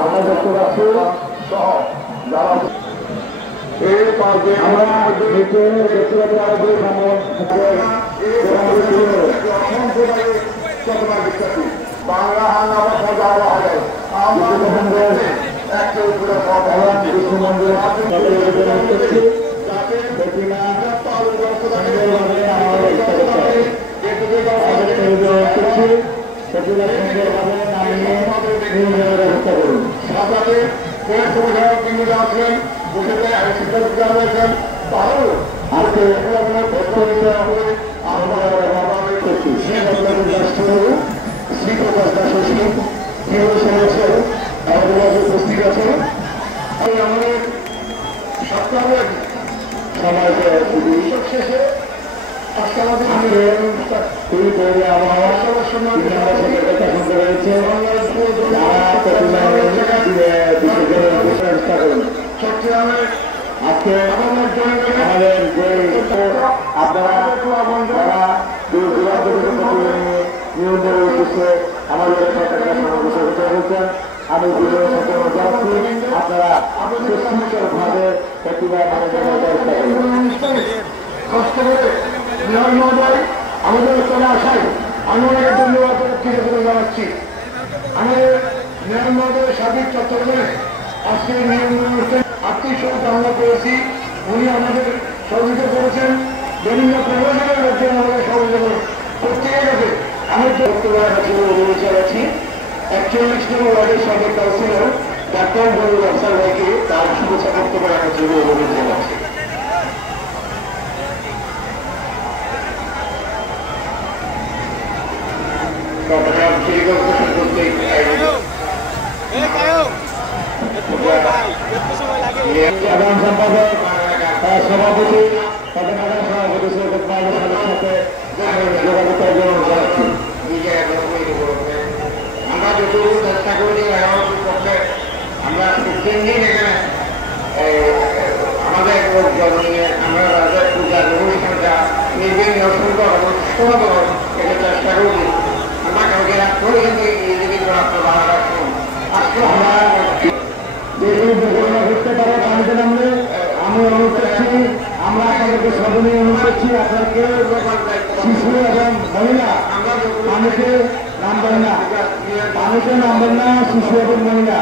আমরা দেখতে পাচ্ছি সহ যারা এই পার্কে আমরা দেখতে পাচ্ছি আরো দুই বাংলা হাঙ্গামা মজা হবে একটা উপরে শেষে খুবই তৈরি আবহাওয়া চেষ্টা করুন আজকে আমাদের যে আপনারা যারা দূর দূরান্ত থেকে নিয়ন্ত্রণের উদ্দেশ্যে আমাদের সমাবেশ হয়েছেন আমি জীবনের সাথে যাচ্ছি আপনারা সুশৃঙ্খলভাবে প্রতিবার কষ্ট করে আমাদের চলে আসায় আমি অনেক ধন্যবাদ কৃতজ্ঞতা জানাচ্ছি। আমাদের মেয়র মহোদয় সার্বিক চট্টগ্রামে আজকে নিয়ম অনুষ্ঠান আর্থিক সহায়তা আমরা করেছি। উনি আমাদের সহযোগিতা করেছেন, বিভিন্ন প্রয়োজনের মধ্যে আমাদের সহযোগিতা করেন। প্রত্যেকের কাছে আমি বক্তব্যের কাছে অনুরোধ জানাচ্ছি 41 নম্বর ওয়ার্ডের সাবেক কাউন্সিলর ডাক্তার বরুল আফসার ভাইকে তার শুভেচ্ছা বক্তব্য রাখার জন্য অনুরোধ জানাচ্ছি। সাধারণ সম্পাদক সভাপতি সভাপতি সৈয়দ সাথে যোগাযোগ জানাচ্ছি। আমরা যতটুকু চেষ্টা করি আমরা 15 দিন এখানে আমাদের আমরা রাজার পূজার অনুষ্ঠানটা নির্বিঘ্ন সুন্দর এবং সুন্দর এটা চেষ্টা করি। আমরা কাউকে রাখবো কিন্তু এই দিকে আমরা ঘুরতে পারে পানিতে নামলে আমি অনুরোধ করছি, আমরা আপনাদেরকে সদনীয় অনুরোধ করছি আপনাকে শিশু এবং মহিলা পানিতে নামবেন না, পানিতে নামবেন না শিশু এবং মহিলা।